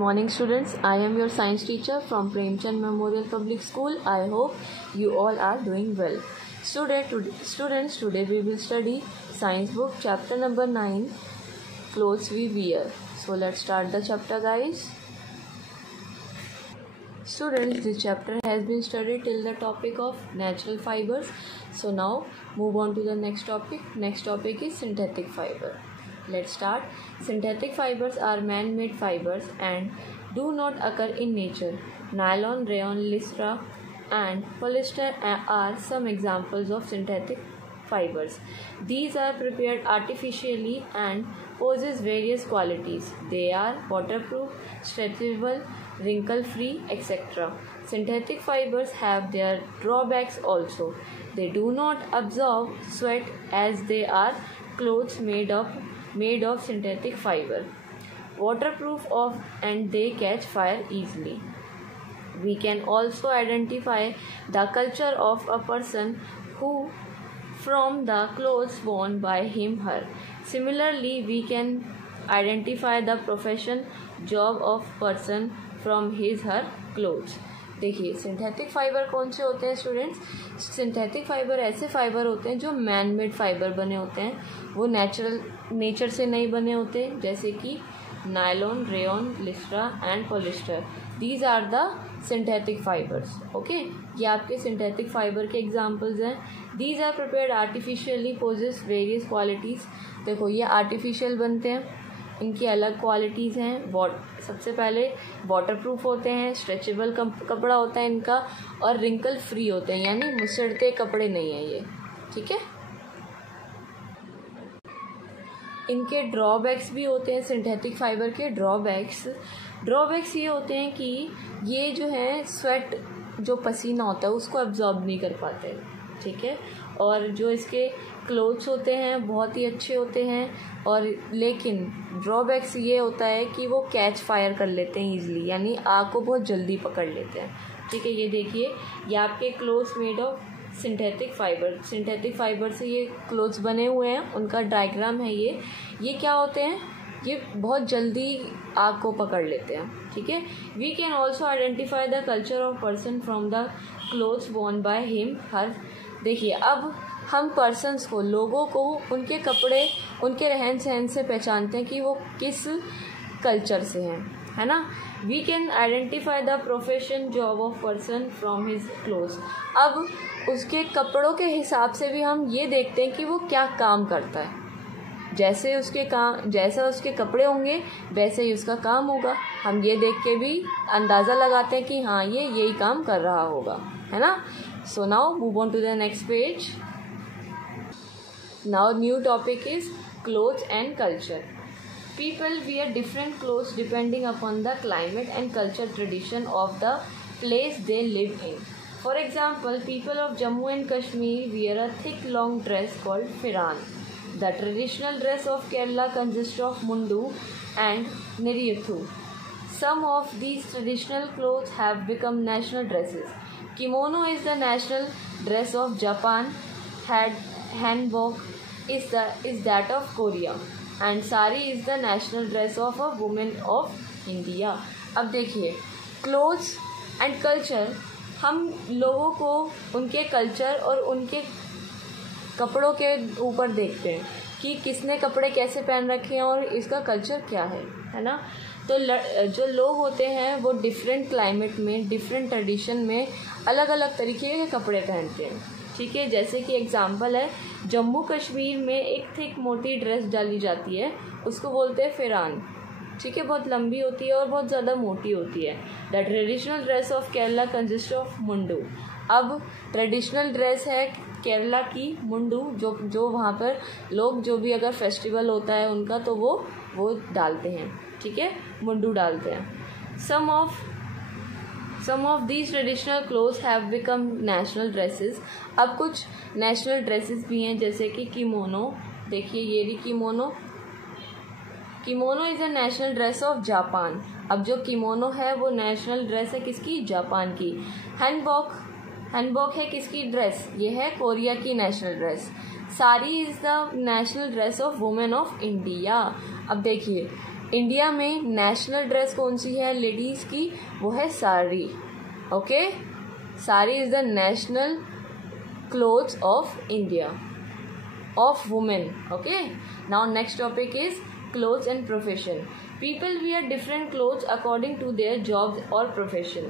Morning students, I am your science teacher from Premchand Memorial Public School. I hope you all are doing well. Students, today we will study science book chapter number 9, clothes we wear. So let's start the chapter, guys. Students, this chapter has been studied till the topic of natural fibers. So now move on to the next topic. Next topic is synthetic fiber. Let's start. Synthetic fibers are man-made fibers and do not occur in nature. Nylon, rayon, lycra and polyester are some examples of synthetic fibers. These are prepared artificially and possess various qualities. They are waterproof, stretchable, wrinkle-free, etc. Synthetic fibers have their drawbacks also. They do not absorb sweat as they are clothes made of synthetic fiber. Waterproof and they catch fire easily. We can also identify the culture of a person who from the clothes worn by him/her. Similarly, we can identify the profession, job of person from his/her clothes. देखिए synthetic fibre कौन से होते हैं students? Synthetic fibre ऐसे fibre होते हैं जो man made fibre बने होते हैं, वो नेचर से नहीं बने होते, जैसे कि nylon, rayon, lycra and polyester. These are the synthetic fibres. Okay, ये आपके सिंथेटिक फाइबर के एग्जांपल्स हैं. These are prepared artificially, possess various qualities. देखो ये आर्टिफिशियल बनते हैं, इनकी अलग क्वालिटीज़ हैं. सबसे पहले वाटरप्रूफ होते हैं, स्ट्रेचेबल कपड़ा होता है इनका, और रिंकल फ्री होते हैं, यानी मुसड़ते कपड़े नहीं हैं ये. ठीक है. इनके ड्रॉबैक्स भी होते हैं. सिंथेटिक फाइबर के ड्रॉबैक्स ये होते हैं कि ये जो है स्वेट, जो पसीना होता है उसको एब्जॉर्ब नहीं कर पाते. ठीक है. और जो इसके क्लोथ्स होते हैं बहुत ही अच्छे होते हैं, और लेकिन ड्रॉबैक्स ये होता है कि वो कैच फायर कर लेते हैं ईजिली, यानी आग को बहुत जल्दी पकड़ लेते हैं. ठीक है. ये देखिए, ये आपके clothes made of synthetic fibre से ये क्लोथ्स बने हुए हैं. उनका डायग्राम है ये क्या होते हैं, ये बहुत जल्दी आग को पकड़ लेते हैं. ठीक है. We can also identify the culture of person from the clothes worn by him her. देखिए, अब हम पर्सन्स को, लोगों को उनके कपड़े, उनके रहन सहन से पहचानते हैं कि वो किस कल्चर से हैं, है ना. We can identify the profession, job of person from his clothes. अब उसके कपड़ों के हिसाब से भी हम ये देखते हैं कि वो क्या काम करता है. जैसा उसके कपड़े होंगे वैसे ही उसका काम होगा. हम ये देख के भी अंदाज़ा लगाते हैं कि हाँ ये यही काम कर रहा होगा, है ना. So now move on to the next page. Now new topic is clothes and culture. People wear different clothes depending upon the climate and culture tradition of the place they live in. For example, people of Jammu and Kashmir wear a thick long dress called firan. The traditional dress of Kerala consists of mundu and niriyathu. Some of these traditional clothes have become national dresses. Kimono is the national dress of Japan. Hanbok is that of Korea, and sari is the national dress of a woman of India. अब देखिए, clothes and culture, हम लोगों को उनके culture और उनके कपड़ों के ऊपर देखते हैं कि किसने कपड़े कैसे पहन रखे हैं और इसका कल्चर क्या है ना. तो जो लोग होते हैं वो डिफरेंट क्लाइमेट में, डिफरेंट ट्रेडिशन में अलग अलग तरीके के कपड़े पहनते हैं. ठीक है. जैसे कि एग्जांपल है, जम्मू कश्मीर में एक थिक मोटी ड्रेस डाली जाती है, उसको बोलते हैं फिरान. ठीक है. बहुत लंबी होती है और बहुत ज़्यादा मोटी होती है. The traditional dress of Kerala consist of mundu. अब ट्रेडिशनल ड्रेस है केरला की मुंडू, जो वहाँ पर लोग, जो भी अगर फेस्टिवल होता है उनका, तो वो डालते हैं. ठीक है. मुंडू डालते हैं. Some of these traditional clothes have become national dresses. अब कुछ नेशनल ड्रेसेस भी हैं, जैसे कि किमोनो. देखिए, ये भी kimono is a national dress of Japan. अब जो किमोनो है वो नेशनल ड्रेस है किसकी? जापान की. हैनबॉक है किसकी ड्रेस? ये है कोरिया की national dress. Sari is the national dress of women of India. अब देखिए, इंडिया में नेशनल ड्रेस कौन सी है लेडीज़ की? वो है sari. Okay, sari is the national clothes of India, of women. Okay, now next topic is clothes and profession. People wear different clothes according to their jobs or profession.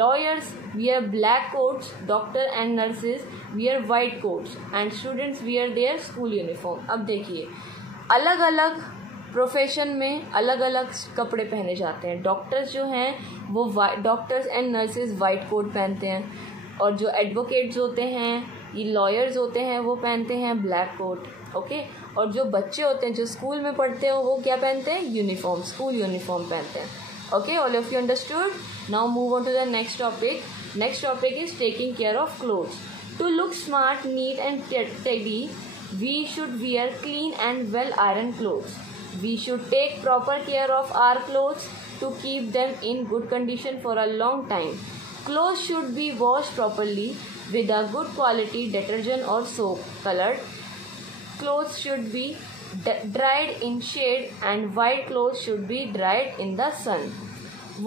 Lawyers wear black coats, doctor and nurses wear white coats, and students wear their school uniform. अब देखिए, अलग अलग profession में अलग अलग कपड़े पहने जाते हैं. डॉक्टर्स जो हैं वो doctors and nurses white coat पहनते हैं, और जो एडवोकेट्स होते हैं, ये लॉयर्स होते हैं, वो पहनते हैं ब्लैक कोट. ओके, और जो बच्चे होते हैं जो स्कूल में पढ़ते हैं वो क्या पहनते हैं? यूनिफॉर्म, स्कूल यूनिफॉर्म पहनते हैं. Okay, all of you understood. Now move on to the next topic. Next topic is taking care of clothes. To look smart, neat and tidy, we should wear clean and well iron clothes. We should take proper care of our clothes to keep them in good condition for a long time. Clothes should be washed properly with a good quality detergent or soap. Colored clothes should be dried in shade, and white clothes should be dried in the sun.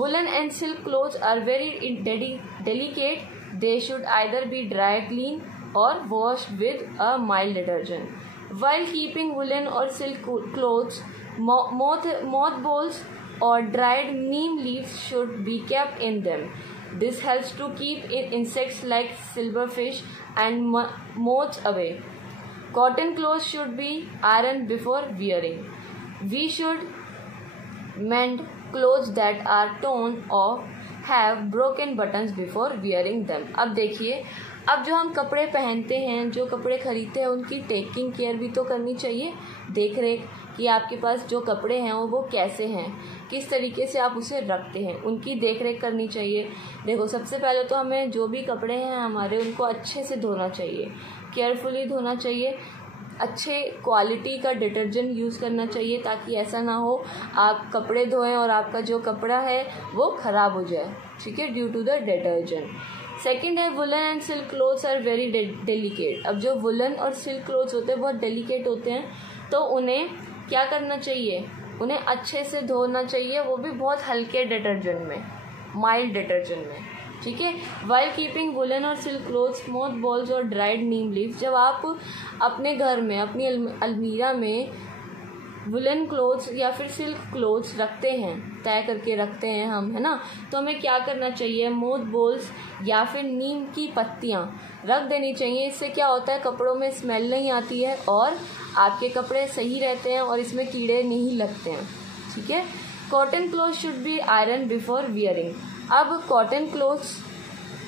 Woolen and silk clothes are very delicate. They should either be dried clean or washed with a mild detergent. While keeping woolen or silk clothes, mothballs or dried neem leaves should be kept in them. This helps to keep insects like silverfish and moths away. Cotton clothes should be ironed before wearing. We should mend clothes that are torn or have broken buttons before wearing them. अब देखिए, अब जो हम कपड़े पहनते हैं, जो कपड़े खरीदते हैं, उनकी टेकिंग केयर भी तो करनी चाहिए. देख रेख कि आपके पास जो कपड़े हैं वो कैसे हैं, किस तरीके से आप उसे रखते हैं, उनकी देख रेख करनी चाहिए. देखो, सबसे पहले तो हमें जो भी कपड़े हैं हमारे, उनको अच्छे से धोना चाहिए, केयरफुली धोना चाहिए. अच्छे क्वालिटी का डिटर्जेंट यूज़ करना चाहिए ताकि ऐसा ना हो आप कपड़े धोएं और आपका जो कपड़ा है वो ख़राब हो जाए. ठीक है, due to the detergent. Second है woollen and silk clothes are very delicate. अब जो वुलन और सिल्क क्लोथ्स होते हैं बहुत डेलिकेट होते हैं, तो उन्हें क्या करना चाहिए? उन्हें अच्छे से धोना चाहिए, वो भी बहुत हल्के डिटर्जेंट में, माइल्ड डिटर्जेंट में. ठीक है. वाइल कीपिंग वुलन और सिल्क क्लोथ्स, मोथ बॉल्स और ड्राइड नीम लीव्स. जब आप अपने घर में, अपनी अलमीरा में वुलन क्लोथ्स या फिर सिल्क क्लोथ्स रखते हैं, तय करके रखते हैं हम, है ना, तो हमें क्या करना चाहिए? मोथ बॉल्स या फिर नीम की पत्तियां रख देनी चाहिए. इससे क्या होता है? कपड़ों में स्मेल नहीं आती है और आपके कपड़े सही रहते हैं और इसमें कीड़े नहीं लगते हैं. ठीक है. Cotton cloth should be iron before wearing. अब कॉटन क्लोथ्स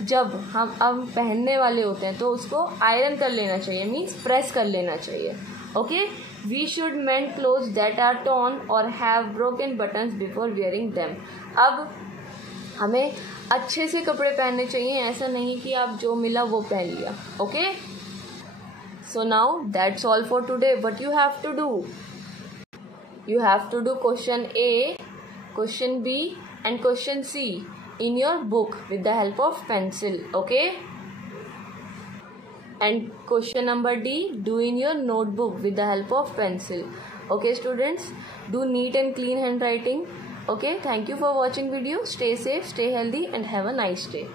जब हम पहनने वाले होते हैं तो उसको आयरन कर लेना चाहिए, मीन्स प्रेस कर लेना चाहिए. Okay. We should mend clothes that are torn और have broken buttons before wearing them. अब हमें अच्छे से कपड़े पहनने चाहिए, ऐसा नहीं कि आप जो मिला वो पहन लिया. Okay. So now that's all for today. What you have to do? You have to do question A, question B and question C in your book with the help of pencil. Okay, and question number D, do in your notebook with the help of pencil. Okay students, do neat and clean handwriting. Okay, thank you for watching video. Stay safe, stay healthy and have a nice day.